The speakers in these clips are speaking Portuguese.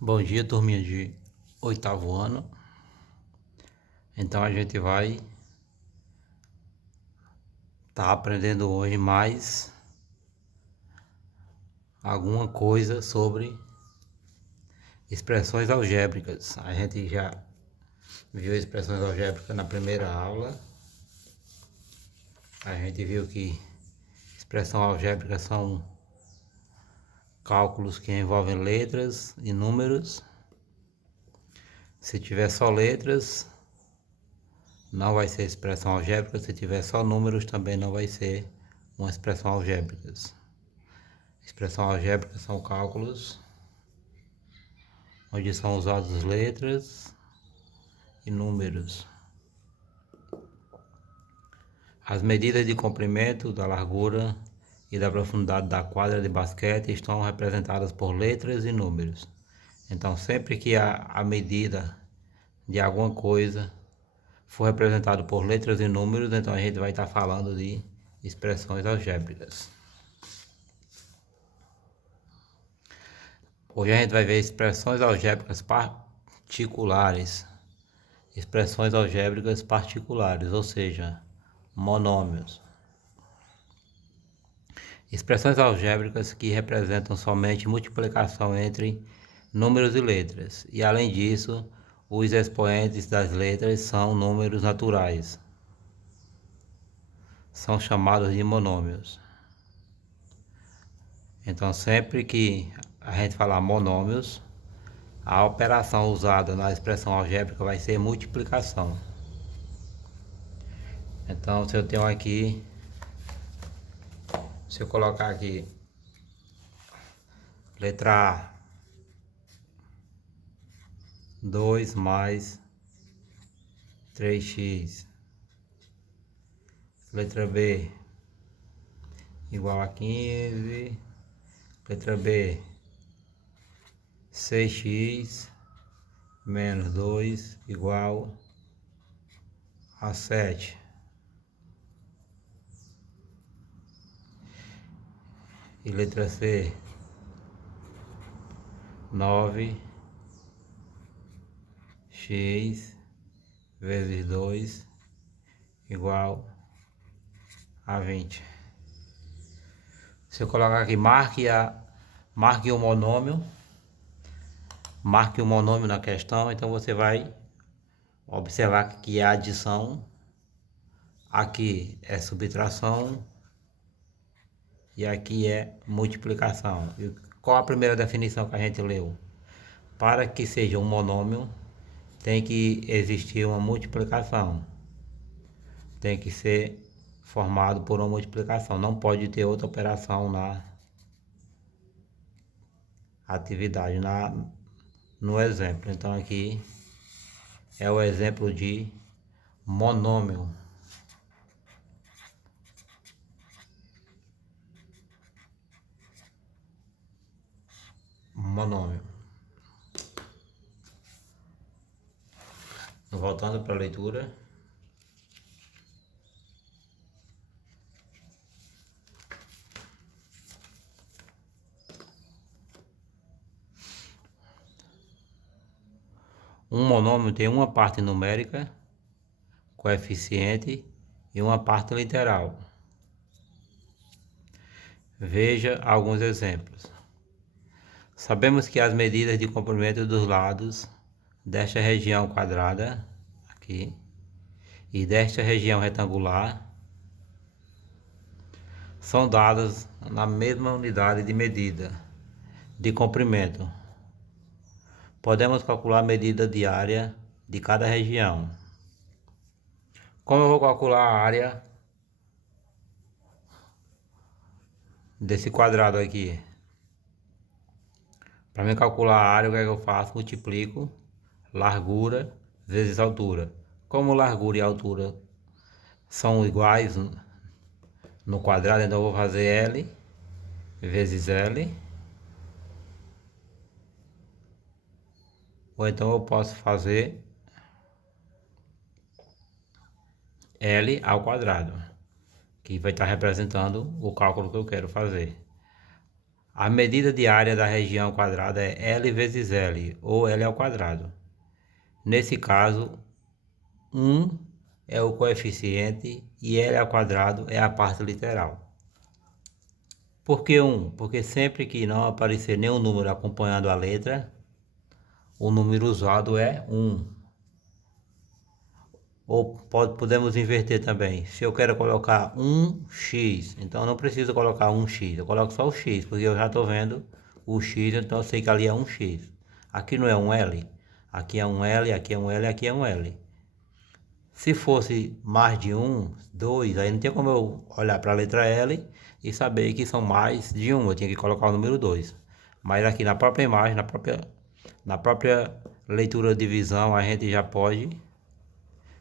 Bom dia, turminha de oitavo ano. Então a gente vai estar aprendendo hoje mais alguma coisa sobre expressões algébricas. A gente já viu expressões algébricas na primeira aula. A gente viu que expressão algébrica são cálculos que envolvem letras e números. Se tiver só letras, não vai ser expressão algébrica. Se tiver só números, também não vai ser uma expressão algébrica. Expressão algébrica são cálculos onde são usadas letras e números. As medidas de comprimento, da largura e da profundidade da quadra de basquete estão representadas por letras e números. Então, sempre que a medida de alguma coisa for representado por letras e números, então a gente vai estar falando de expressões algébricas. Hoje a gente vai ver expressões algébricas particulares. Expressões algébricas particulares, ou seja, monômios. Expressões algébricas que representam somente multiplicação entre números e letras. E além disso, os expoentes das letras são números naturais. São chamados de monômios. Então, sempre que a gente falar monômios, a operação usada na expressão algébrica vai ser multiplicação. Então, se eu colocar aqui letra A, 2 mais 3x, letra B igual a 15, letra B 6x menos 2 igual a 7. E letra C 9x vezes 2 igual a 20. Se eu colocar aqui, marque o monômio na questão, então você vai observar que é adição, aqui é subtração e aqui é multiplicação. E qual a primeira definição que a gente leu? Para que seja um monômio, tem que existir uma multiplicação. Tem que ser formado por uma multiplicação. Não pode ter outra operação na atividade, no exemplo. Então aqui é o exemplo de monômio. Monômio. Voltando para a leitura. Um monômio tem uma parte numérica, coeficiente, e uma parte literal. Veja alguns exemplos. Sabemos que as medidas de comprimento dos lados desta região quadrada, aqui, e desta região retangular, são dadas na mesma unidade de medida de comprimento. Podemos calcular a medida diária de cada região. Como eu vou calcular a área desse quadrado aqui? Para mim calcular a área, o que é que eu faço? Multiplico largura vezes altura. Como largura e altura são iguais no quadrado, então eu vou fazer L vezes L. Ou então eu posso fazer L ao quadrado, que vai estar representando o cálculo que eu quero fazer. A medida de área da região quadrada é L vezes L, ou L ao quadrado. Nesse caso, 1 é o coeficiente e L ao quadrado é a parte literal. Por que 1? Porque sempre que não aparecer nenhum número acompanhando a letra, o número usado é 1. Ou podemos inverter também. Se eu quero colocar 1x, então eu não preciso colocar 1x, eu coloco só o x, porque eu já estou vendo o x, então eu sei que ali é 1x. Aqui não é um L, aqui é um L, aqui é um L, aqui é um L. Se fosse mais de 1, 2, aí não tinha como eu olhar para a letra L e saber que são mais de 1, eu tinha que colocar o número 2. Mas aqui na própria imagem, na própria leitura de visão, a gente já pode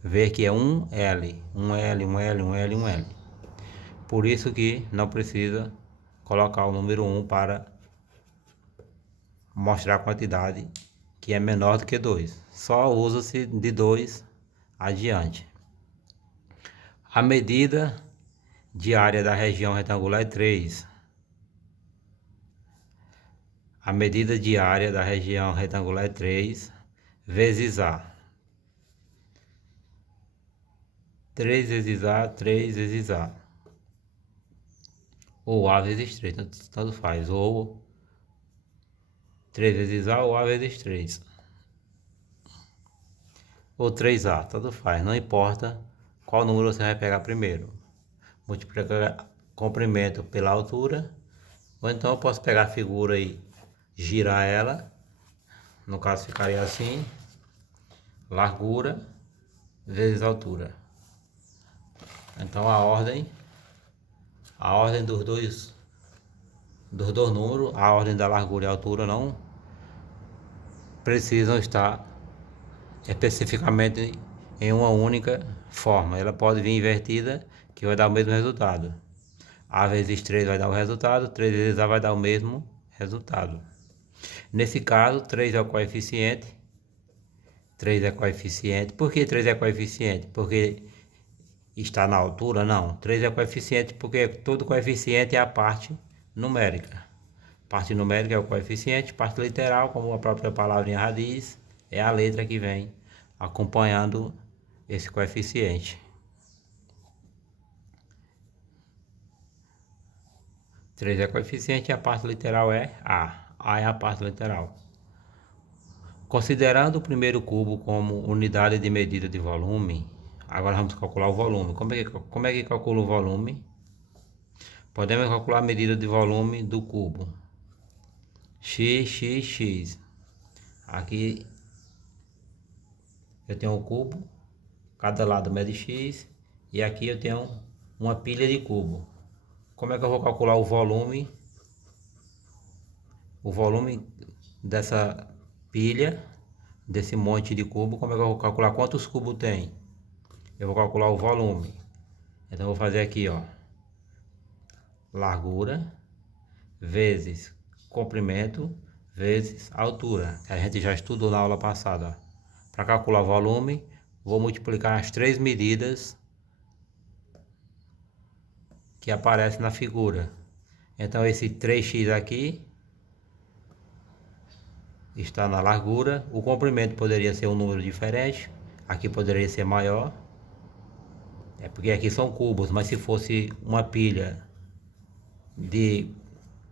ver que é um L, um L, um L, um L, um L. Por isso que não precisa colocar o número 1 para mostrar a quantidade que é menor do que 2. Só usa-se de 2 adiante. A medida de área da região retangular é 3. A medida de área da região retangular é 3 vezes A. 3 vezes A, 3 vezes A. Ou A vezes 3, tanto faz. Ou 3 vezes A ou A vezes 3. Ou 3A, tanto faz. Não importa qual número você vai pegar primeiro. Multiplicar comprimento pela altura. Ou então eu posso pegar a figura e girar ela. No caso ficaria assim. Largura vezes altura. Então a ordem dos dois números, a ordem da largura e a altura não precisam estar especificamente em uma única forma. Ela pode vir invertida, que vai dar o mesmo resultado. A vezes 3 vai dar o resultado, 3 vezes A vai dar o mesmo resultado. Nesse caso, 3 é o coeficiente. 3 é coeficiente. Por que 3 é coeficiente? Porque está na altura? Não. 3 é coeficiente porque todo coeficiente é a parte numérica. Parte numérica é o coeficiente, parte literal, como a própria palavrinha já diz, é a letra que vem acompanhando esse coeficiente. 3 é coeficiente e a parte literal é A. A é a parte literal. Considerando o primeiro cubo como unidade de medida de volume, agora vamos calcular o volume. Como é que calcula o volume? Podemos calcular a medida de volume do cubo. X. Aqui eu tenho um cubo, cada lado mede x, e aqui eu tenho uma pilha de cubo. Como é que eu vou calcular o volume? O volume dessa pilha, desse monte de cubo, como é que eu vou calcular quantos cubos tem? Eu vou calcular o volume. Então eu vou fazer aqui, ó, largura vezes comprimento vezes altura. A gente já estudou na aula passada. Para calcular o volume, vou multiplicar as três medidas que aparecem na figura. Então esse 3x aqui está na largura. O comprimento poderia ser um número diferente. Aqui poderia ser maior. É porque aqui são cubos, mas se fosse uma pilha de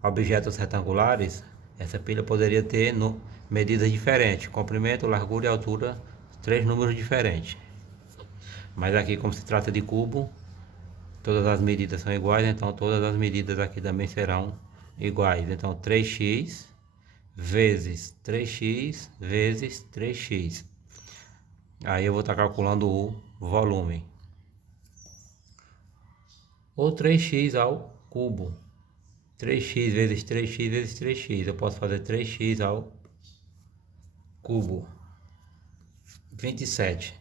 objetos retangulares, essa pilha poderia ter medidas diferentes, comprimento, largura e altura, três números diferentes. Mas aqui, como se trata de cubo, todas as medidas são iguais, então todas as medidas aqui também serão iguais. Então 3x vezes 3x vezes 3x. Aí eu vou estar calculando o volume. Ou 3x ao cubo. 3x vezes 3x vezes 3x. Eu posso fazer 3x ao cubo. 27.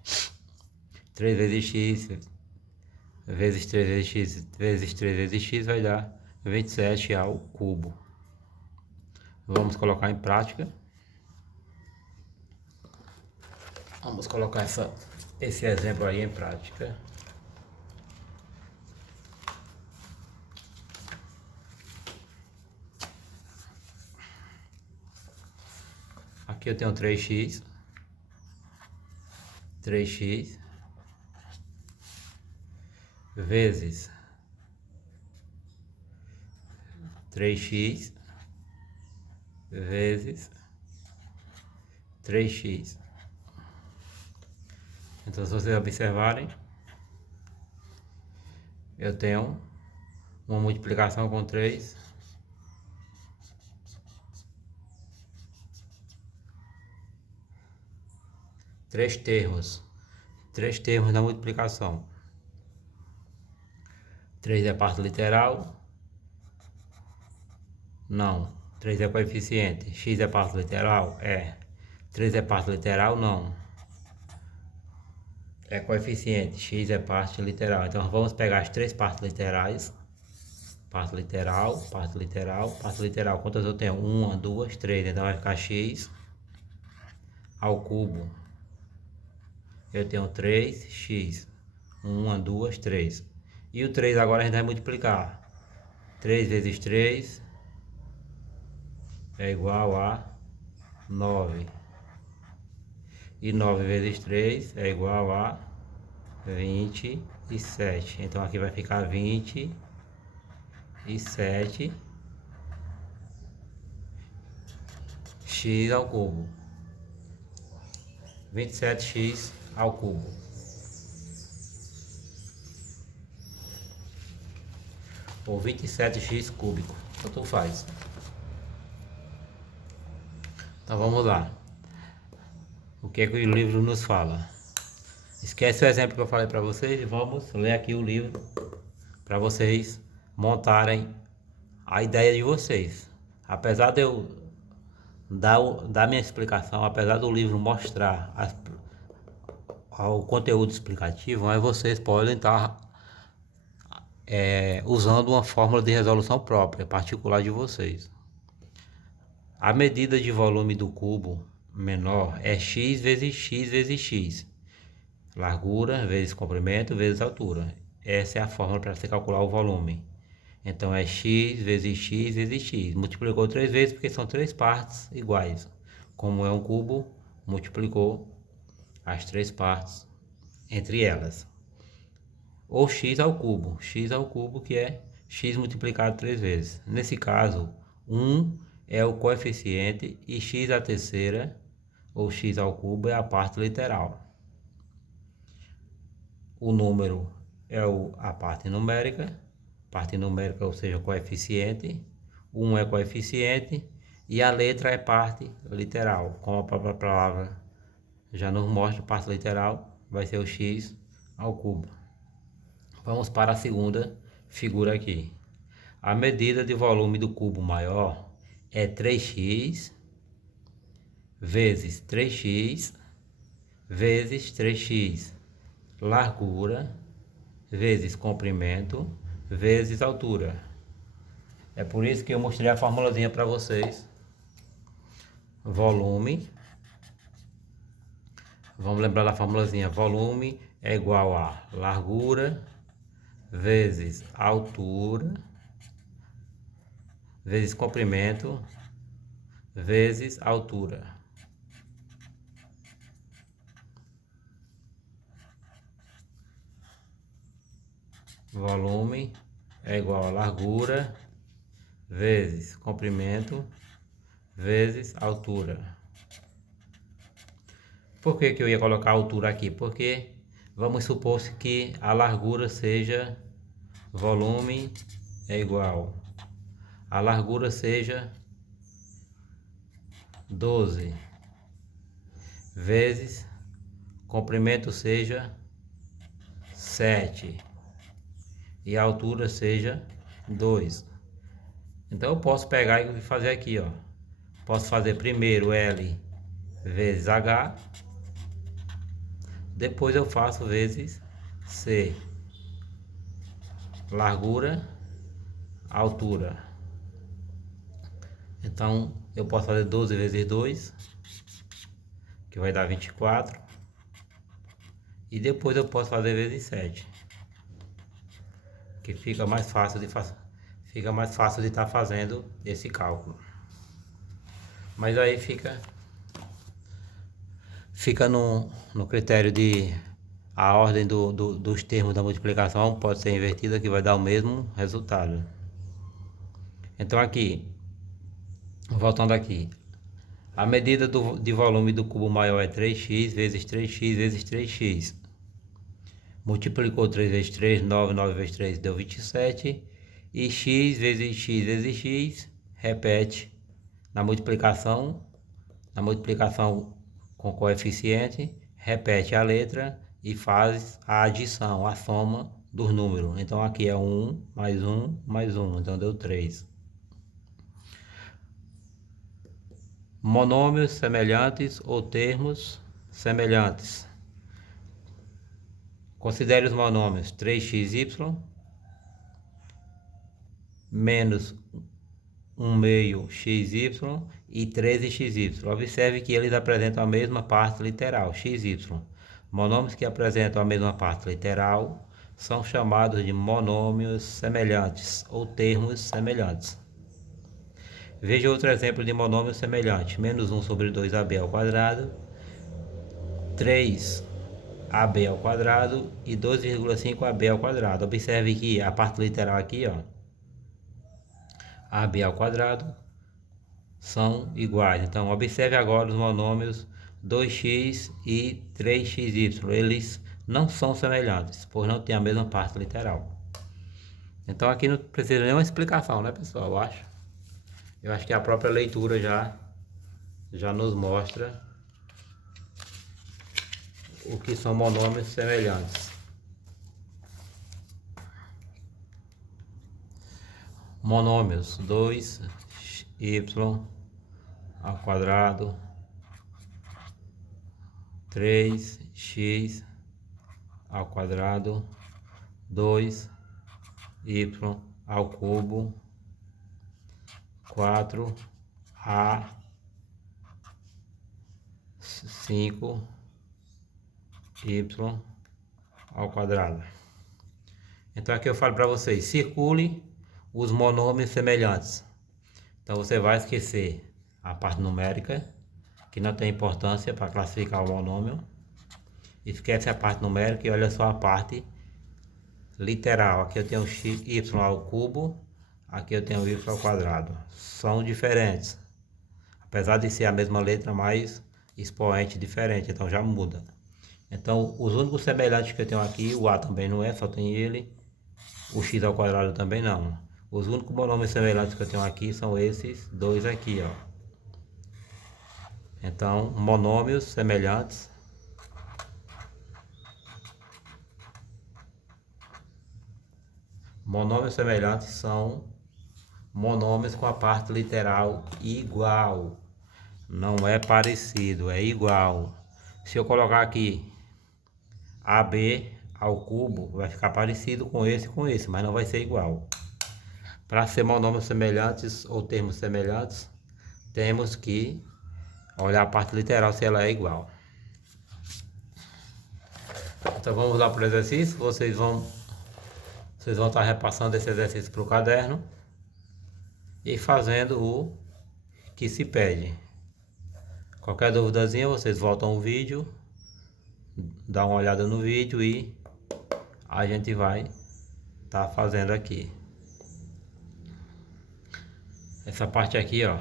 3 vezes x vezes 3 vezes x vezes 3 vezes x vai dar 27 ao cubo. Vamos colocar em prática. Vamos colocar esse exemplo aí em prática. Aqui eu tenho 3x vezes 3x vezes 3x. Então, se vocês observarem, eu tenho uma multiplicação com 3 termos na multiplicação. 3 é parte literal? Não. 3 é coeficiente. X é parte literal? É. 3 é parte literal? Não. É coeficiente. X é parte literal. Então vamos pegar as 3 partes literais. Parte literal, parte literal, parte literal. Quantas eu tenho? 1, 2, 3. Então vai ficar x ao cubo. Eu tenho 3x. 1, 2, 3. E o 3 agora a gente vai multiplicar. 3 vezes 3 é igual a 9. E 9 vezes 3 é igual a 27. Então aqui vai ficar 27 x ao cubo. 27x ao cubo. Ou 27x cúbico. Tanto faz. Então vamos lá. O que é que o livro nos fala? Esquece o exemplo que eu falei para vocês e vamos ler aqui o livro para vocês montarem a ideia de vocês. Apesar de eu dar minha explicação, apesar do livro mostrar o conteúdo explicativo, mas vocês podem estar usando uma fórmula de resolução própria, particular de vocês. A medida de volume do cubo menor é x vezes x vezes x. Largura vezes comprimento vezes altura. Essa é a fórmula para se calcular o volume. Então é x vezes x vezes x. Multiplicou 3 vezes porque são 3 partes iguais. Como é um cubo, multiplicou as 3 partes entre elas. Ou x ao cubo que é x multiplicado 3 vezes. Nesse caso, 1 é o coeficiente e x à terceira, ou x ao cubo, é a parte literal. O número é a parte numérica, ou seja, coeficiente. 1 é coeficiente e a letra é parte literal. Como a própria palavra já nos mostra, parte literal vai ser o x ao cubo. Vamos para a segunda figura aqui. A medida de volume do cubo maior é 3x vezes 3x vezes 3x. Largura vezes comprimento vezes altura. É por isso que eu mostrei a formulazinha para vocês. Volume. Vamos lembrar da formulazinha. Volume é igual a largura vezes altura vezes comprimento vezes altura. Volume é igual a largura vezes comprimento vezes altura. Por que eu ia colocar a altura aqui? Porque vamos supor que a largura seja volume é igual a largura seja 12 vezes comprimento seja 7 e a altura seja 2. Então eu posso pegar e fazer aqui, ó. Posso fazer primeiro L vezes H, depois eu faço vezes C. Largura, altura. Então eu posso fazer 12 vezes 2, que vai dar 24. E depois eu posso fazer vezes 7, que fica mais fácil de estar fazendo esse cálculo. Mas aí fica fica no critério de a ordem dos termos da multiplicação pode ser invertida, que vai dar o mesmo resultado. Então aqui, voltando aqui, a medida de volume do cubo maior é 3x vezes 3x vezes 3x. Multiplicou 3 vezes 3, 9, 9 vezes 3 deu 27. E x vezes x vezes x, repete na multiplicação com coeficiente, repete a letra e faz a adição, a soma dos números. Então aqui é 1 mais 1 mais 1, então deu 3. Monômios semelhantes ou termos semelhantes. Considere os monômios 3xy menos 1/2xy e 13xy. Observe que eles apresentam a mesma parte literal, xy. Monômios que apresentam a mesma parte literal são chamados de monômios semelhantes ou termos semelhantes. Veja outro exemplo de monômio semelhante. Menos 1 sobre 2ab ao quadrado, 3ab ao quadrado e 2,5ab ao quadrado. Observe que a parte literal aqui, ó, ab ao quadrado, são iguais. Então, observe agora os monômios 2x e 3xy. Eles não são semelhantes, pois não têm a mesma parte literal. Então, aqui não precisa nenhuma explicação, né, pessoal? Eu acho que a própria leitura já nos mostra o que são monômios semelhantes. Monômios 2y ao quadrado, 3x ao quadrado, 2y ao cubo, 4a 5y ao quadrado. Então aqui eu falo para vocês, circule os monômios semelhantes. Então você vai esquecer a parte numérica, que não tem importância para classificar o monômio. Esquece a parte numérica e olha só a parte literal. Aqui eu tenho y ao cubo, aqui eu tenho y ao quadrado. São diferentes, apesar de ser a mesma letra, mas expoente diferente, então já muda. Então os únicos semelhantes que eu tenho aqui, o a também não é, só tem ele. O x ao quadrado também não. Os únicos monômios semelhantes que eu tenho aqui são esses dois aqui, ó. Então, monômios semelhantes. Monômios semelhantes são monômios com a parte literal igual. Não é parecido, é igual. Se eu colocar aqui AB ao cubo, vai ficar parecido com esse, mas não vai ser igual. Para ser monômios semelhantes ou termos semelhantes, temos que olhar a parte literal se ela é igual. Então vamos lá para o exercício. Vocês vão estar repassando esse exercício para o caderno e fazendo o que se pede. Qualquer duvidazinha, vocês voltam o vídeo, dá uma olhada no vídeo e a gente vai estar fazendo aqui. Essa parte aqui, ó.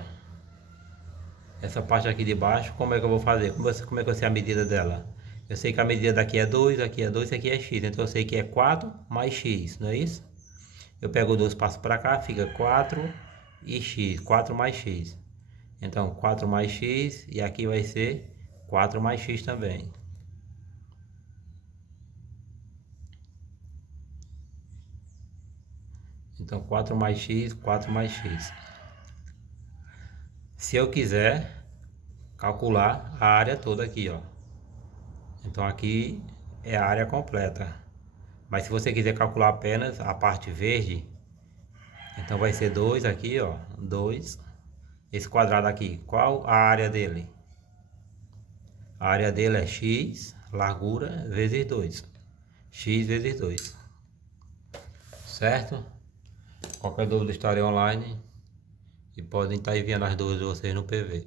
Essa parte aqui de baixo, como é que eu vou fazer? Como é que eu sei a medida dela? Eu sei que a medida daqui é 2, aqui é 2 e aqui é x. Então eu sei que é 4 mais x, não é isso? Eu pego 2, passo para cá, fica 4 e x, 4 mais x. Então 4 mais x e aqui vai ser 4 mais x também. Então 4 mais x, 4 mais x. Se eu quiser calcular a área toda aqui, ó. Então aqui é a área completa. Mas se você quiser calcular apenas a parte verde, então vai ser 2 aqui, ó. 2. Esse quadrado aqui, qual a área dele? A área dele é x, largura, vezes 2. X vezes 2. Certo? Qualquer dúvida estarei online. E podem estar enviando as dúvidas de vocês no PV.